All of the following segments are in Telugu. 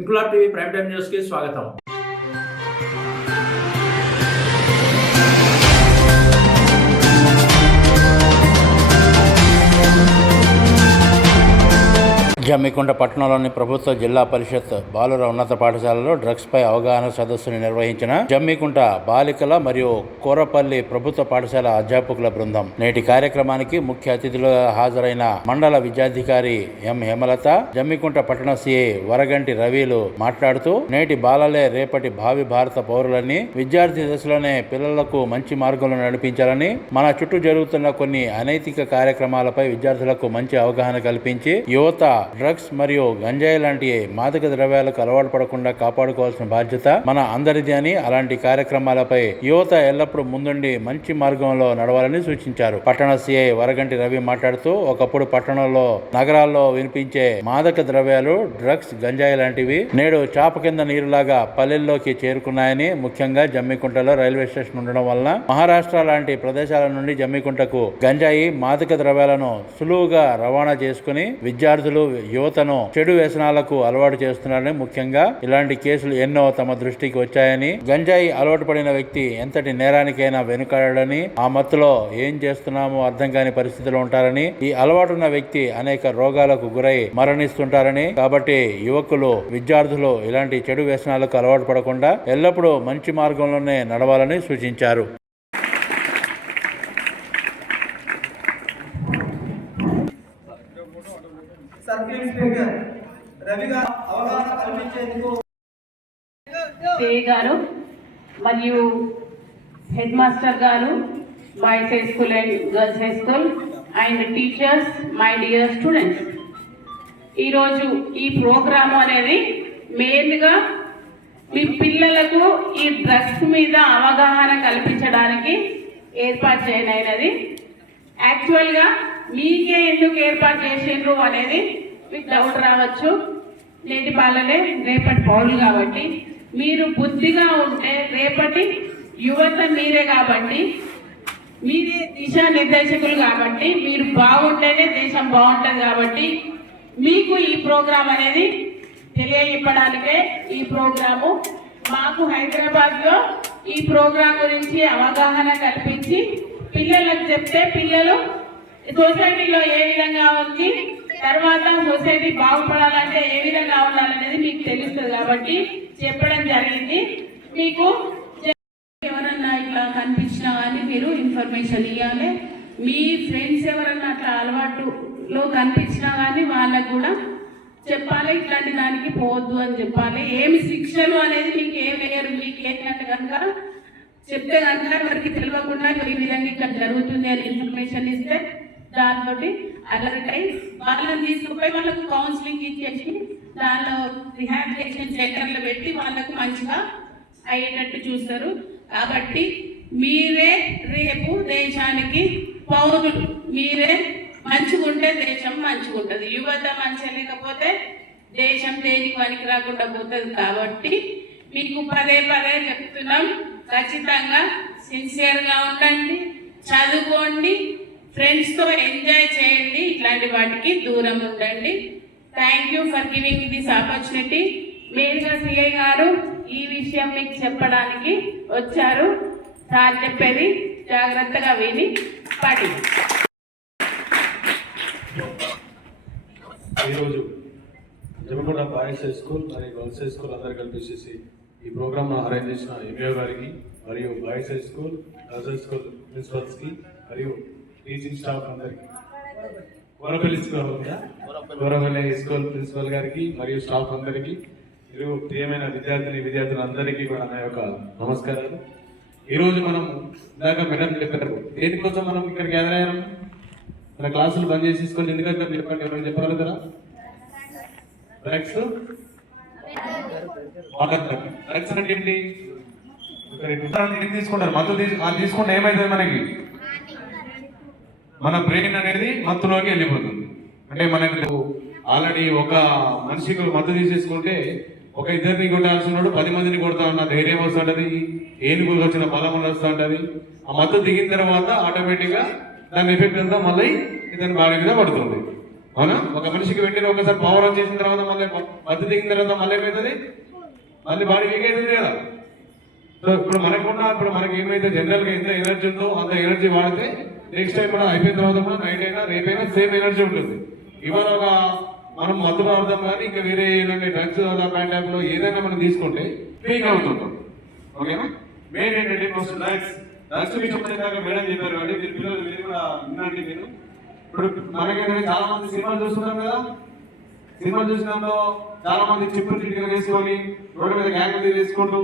Inquilab TV prime time news కి స్వాగతం. జమ్మికుంట పట్టణంలోని ప్రభుత్వ జిల్లా పరిషత్ బాలుర ఉన్నత పాఠశాలలో డ్రగ్స్ పై అవగాహన సదస్సును నిర్వహించిన జమ్మికుంట బాలికల మరియు కోరపల్లి ప్రభుత్వ పాఠశాల అధ్యాపకుల బృందం. నేటి కార్యక్రమానికి ముఖ్య అతిథులుగా హాజరైన మండల విద్యాధికారి ఎం హేమలత, జమ్మికుంట పట్టణ సిఐ వరగంటి రవిలు మాట్లాడుతూ, నేటి బాలలే రేపటి భావి భారత పౌరులని, విద్యార్థి దశలోనే పిల్లలకు మంచి మార్గంలో నడిపించాలని, మన చుట్టూ జరుగుతున్న కొన్ని అనైతిక కార్యక్రమాలపై విద్యార్థులకు మంచి అవగాహన కల్పించి యువత డ్రగ్స్ మరియు గంజాయి లాంటి మాదక ద్రవ్యాలకు అలవాటు పడకుండా కాపాడుకోవాల్సిన బాధ్యత మన అందరిది అని, అలాంటి కార్యక్రమాలపై యువత ఎల్లప్పుడూ ముందుండి మంచి మార్గంలో నడవాలని సూచించారు. పట్టణ సిఐ వరగంటి రవి మాట్లాడుతూ, ఒకప్పుడు పట్టణంలో, నగరాల్లో వినిపించే మాదక ద్రవ్యాలు, డ్రగ్స్, గంజాయి లాంటివి నేడు చాప కింద నీరులాగా పల్లెల్లోకి చేరుకున్నాయని, ముఖ్యంగా జమ్మికుంటలో రైల్వే స్టేషన్ ఉండడం వలన మహారాష్ట్ర లాంటి ప్రదేశాల నుండి జమ్మికుంటకు గంజాయి, మాదక ద్రవ్యాలను సులువుగా రవాణా చేసుకుని విద్యార్థులు, యువతను చెడు వ్యసనాలకు అలవాటు చేస్తున్నారని, ముఖ్యంగా ఇలాంటి కేసులు ఎన్నో తమ దృష్టికి వచ్చాయని, గంజాయి అలవాటు పడిన వ్యక్తి ఎంతటి నేరానికైనా వెనుకాడని, ఆ మత్తులో ఏం చేస్తున్నామో అర్థం కాని పరిస్థితిలో ఉంటారని, ఈ అలవాటున్న వ్యక్తి అనేక రోగాలకు గురై మరణిస్తుంటారని, కాబట్టి యువకులు, విద్యార్థులు ఇలాంటి చెడు వ్యసనాలకు అలవాటు పడకుండా ఎల్లప్పుడూ మంచి మార్గంలోనే నడవాలని సూచించారు. గారు మరియు హెడ్ మాస్టర్ గారు, boys high school and girls high school and teachers, my dear students, ఈరోజు ఈ ప్రోగ్రాము అనేది మెయిన్గా మీ పిల్లలకు ఈ డ్రగ్స్ మీద అవగాహన కల్పించడానికి ఏర్పాటు చేయనైనది. యాక్చువల్గా మీకే ఎందుకు ఏర్పాటు చేసిండ్రు అనేది మీకు డౌట్ రావచ్చు. నేటి బాలలే రేపటి పౌరులు కాబట్టి, మీరు బుద్ధిగా ఉంటే రేపటి యువత మీరే కాబట్టి, మీరే దిశానిర్దేశకులు కాబట్టి, మీరు బాగుంటేనే దేశం బాగుంటుంది కాబట్టి, మీకు ఈ ప్రోగ్రాం అనేది తెలియజెప్పడానికే ఈ ప్రోగ్రాము. మాకు హైదరాబాద్లో ఈ ప్రోగ్రాం గురించి అవగాహన కల్పించి పిల్లలకు చెప్తే, పిల్లలు సొసైటీలో ఏ విధంగా ఉంది, తర్వాత సొసైటీ బాగుపడాలంటే ఏ విధంగా ఉండాలనేది మీకు తెలుస్తుంది కాబట్టి చెప్పడం జరిగింది. మీకు ఎవరన్నా ఇట్లా కనిపించినా కానీ మీరు ఇన్ఫర్మేషన్ ఇవ్వాలి. మీ ఫ్రెండ్స్ ఎవరన్నా అట్లా అలవాటులో కనిపించినా కానీ వాళ్ళకు కూడా చెప్పాలి, ఇట్లాంటి దానికి పోవద్దు అని చెప్పాలి. ఏమి శిక్షలు అనేది మీకు ఏం వేయరు. మీకు ఏంటంటే కనుక చెప్తే కనుక వారికి తెలియకుండా ఈ విధంగా ఇక్కడ జరుగుతుంది అని ఇన్ఫర్మేషన్ ఇస్తే దాంతో అలర్ట్ అయి వాళ్ళని తీసుకుపోయి వాళ్ళకు కౌన్సిలింగ్ ఇచ్చేసి దానిలో రిహాబిలిటేషన్ సెంటర్లు పెట్టి వాళ్ళకు మంచిగా అయ్యేటట్టు చూస్తారు. కాబట్టి మీరే రేపు దేశానికి పౌరులు, మీరే మంచిగా ఉంటే దేశం మంచిగా ఉంటుంది. యువత మంచిగా లేకపోతే దేశం దేనికి పనికి రాకుండా పోతుంది. కాబట్టి మీకు పదే పదే చెప్తున్నాం, ఖచ్చితంగా సిన్సియర్గా ఉండండి, చదువుకోండి, ఫ్రెండ్స్తో ఎంజాయ్ చేయండి, ఇట్లాంటి వాటికి దూరం ఉండండి. Thank you for giving this opportunity. మెయిన్గా సిఐ గారు ఈ విషయం మీకు చెప్పడానికి వచ్చారు. సార్ చెప్పేది జాగ్రత్తగా విని పాటి. ఈరోజు జమ్మికుంట బాయ్స్ హై స్కూల్ మరియు గర్ల్స్ హై స్కూల్ అందరు కలిపేసేసి ఈ ప్రోగ్రామ్ అరేంజ్ చేసిన ఎంఏ గారికి మరియు boys high school, girls high school ప్రిన్సిపల్స్కి మరియు టీచింగ్ స్టాఫ్ అందరికి, కోరపల్లి స్కూల్ ప్రిన్సిపల్ గారికి మరియు స్టాఫ్ అందరికీ, మరియు ప్రియమైన విద్యార్థులందరికీ కూడా నా యొక్క నమస్కారాలు. ఈరోజు మనం ఇందాక మేడం చెప్పారు, దేనికోసం మనం ఇక్కడ గ్యాదర్ అయ్యాము, మన క్లాసులు బంద్ చేసేసుకొని ఎందుకంటే చెప్పండి, ఎవరైనా చెప్పగలుగుతారా? డ్రగ్స్ డ్రగ్స్ అంటే ఏంటి? ఏం తీసుకుంటారు? మత్తు తీసుకుంటే ఏమవుతుంది? మనకి మన బ్రెయిన్ అనేది మత్తులోకి వెళ్ళిపోతుంది. అంటే మనకు ఆల్రెడీ ఒక మనిషికి మత్తు తీసేసుకుంటే ఒక ఇద్దరిని కొట్టాల్సినోడు 10 మందిని కొడతా ఉన్న ధైర్యం వస్తుంటది, ఏనుగు వచ్చిన బలం వస్తూ ఉంటది. ఆ మత్తు దిగిన తర్వాత ఆటోమేటిక్గా దాని ఎఫెక్ట్ అంతా మళ్ళీ ఇతని బాడీ మీద పడుతుంది. అవునా? ఒక మనిషికి వెంటనే ఒకసారి పవర్ వచ్చేసిన తర్వాత మళ్ళీ మత్తు దిగిన తర్వాత మళ్ళీ ఏమవుతుంది, మళ్ళీ బాడీ వీక్ అవుతుంది కదా. సో ఇప్పుడు మనకి ఏమైతే జనరల్గా ఎంత ఎనర్జీ ఉందో అంత ఎనర్జీ వాడితే నెక్స్ట్ టైం మనం అయిపోయిన తర్వాత కూడా నైట్ అయినా రేపైనా సేమ్ ఎనర్జీ ఉంటుంది. ఇవాళ ఒక మనం మత్తు పదార్థం కానీ ఇంకా వేరే ఏదైనా డ్రగ్స్ ప్యాంటాప్లో ఏదైనా మనం తీసుకుంటే వీక్ అవుతుంటాం. ఓకేనా? మెయిన్ ఏంటంటే ఫస్ట్ డ్రగ్స్ విషయం మేడం చెప్పారు కాబట్టి మీరు పిల్లలు మీరు కూడా వినండి. మీరు ఇప్పుడు మనకేంటంటే చాలా మంది సినిమాలు చూస్తున్నాం కదా, సినిమాలు చూసినాలో చాలా మంది చిప్పులు చిటికలు వేసుకొని రోడ్డు మీద గ్యాంగులు తీసుకుంటూ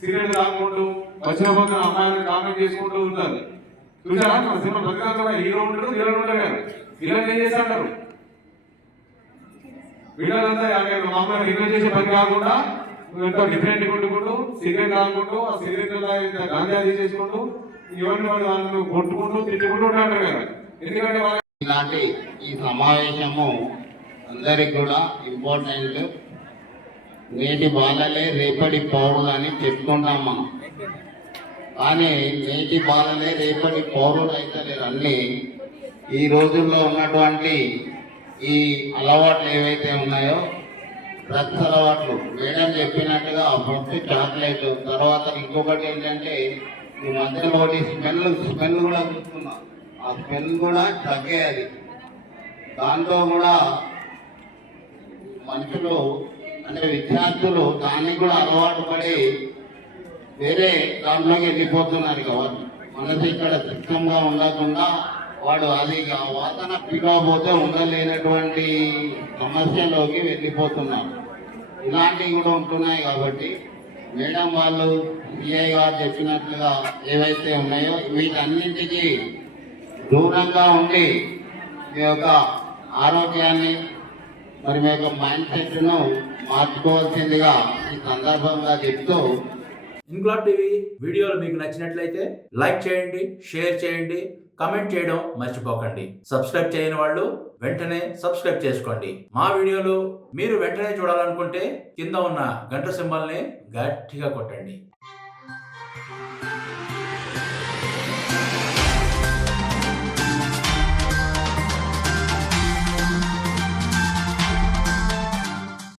సిగరెట్ తాగుకుంటూ వచ్చిన పోతున్న అమ్మాయిలను కామెంట్ చేసుకుంటూ ఉంటారు. చూసారా? మన సినిమా ప్రతిగా హీరో ఉంటాడు, హీరోలు ఉంటారు కదా, హీరోలు ఏం చేస్తుంటారు, వీళ్ళంతా మామూలుగా హీరో చేసే పని కాకుండా ఎంతో డిఫరెంట్ కొట్టుకుంటూ సిగరెట్ తాగుకుంటూ ఆ సిగరెట్ గాంజా తీసేసుకుంటూ ఎవరిని వాళ్ళని కొట్టుకుంటూ తిట్టుకుంటూ ఉంటారు కదా. ఎందుకంటే ఇలాంటి ఈ సమావేశము అందరికి కూడా ఇంపార్టెంట్. నేటి బాలలే రేపటి పౌరులు అని చెప్పుకుంటాం మనం, కానీ నేటి బాలలే రేపటి పౌరులు అయితే లేరు. అన్ని ఈ రోజుల్లో ఉన్నటువంటి ఈ అలవాట్లు ఏవైతే ఉన్నాయో డ్రగ్స్ అలవాట్లు, మేడం చెప్పినట్టుగా ఫస్ట్ చాక్లెట్, తర్వాత ఇంకొకటి ఏంటంటే ఈ మధ్యలో ఒకటి స్మెల్ కూడా చూస్తున్నా, ఆ స్మెల్ కూడా తగ్గేది. దాంతో కూడా మనుషులు అంటే విద్యార్థులు దాన్ని కూడా అలవాటు పడి వేరే దాంట్లోకి వెళ్ళిపోతున్నారు. కాబట్టి మనసు ఇక్కడ సిద్ధంగా ఉండకుండా వాడు అది వాసన పిలవబోతే ఉండలేనటువంటి సమస్యలోకి వెళ్ళిపోతున్నారు. ఇలాంటివి కూడా ఉంటున్నాయి. కాబట్టి మేడం వాళ్ళు సిఐ గారు చెప్పినట్లుగా ఏవైతే ఉన్నాయో వీటన్నింటికి దూరంగా ఉండి మీ యొక్క ఆరోగ్యాన్ని మరి మీ యొక్క మైండ్ సెట్ను మార్చుకోవాల్సిందిగా ఈ సందర్భంగా చెప్తూ, ఇంక్లాబ్ టీవీ వీడియోలు మీకు నచ్చినట్లయితే లైక్ చేయండి, షేర్ చేయండి, కమెంట్ చేయడం మర్చిపోకండి. సబ్స్క్రైబ్ చేయని వాళ్ళు వెంటనే సబ్స్క్రైబ్ చేసుకోండి. మా వీడియోలు మీరు వెంటనే చూడాలనుకుంటే కింద ఉన్న గంట సింబల్ని గట్టిగా కొట్టండి.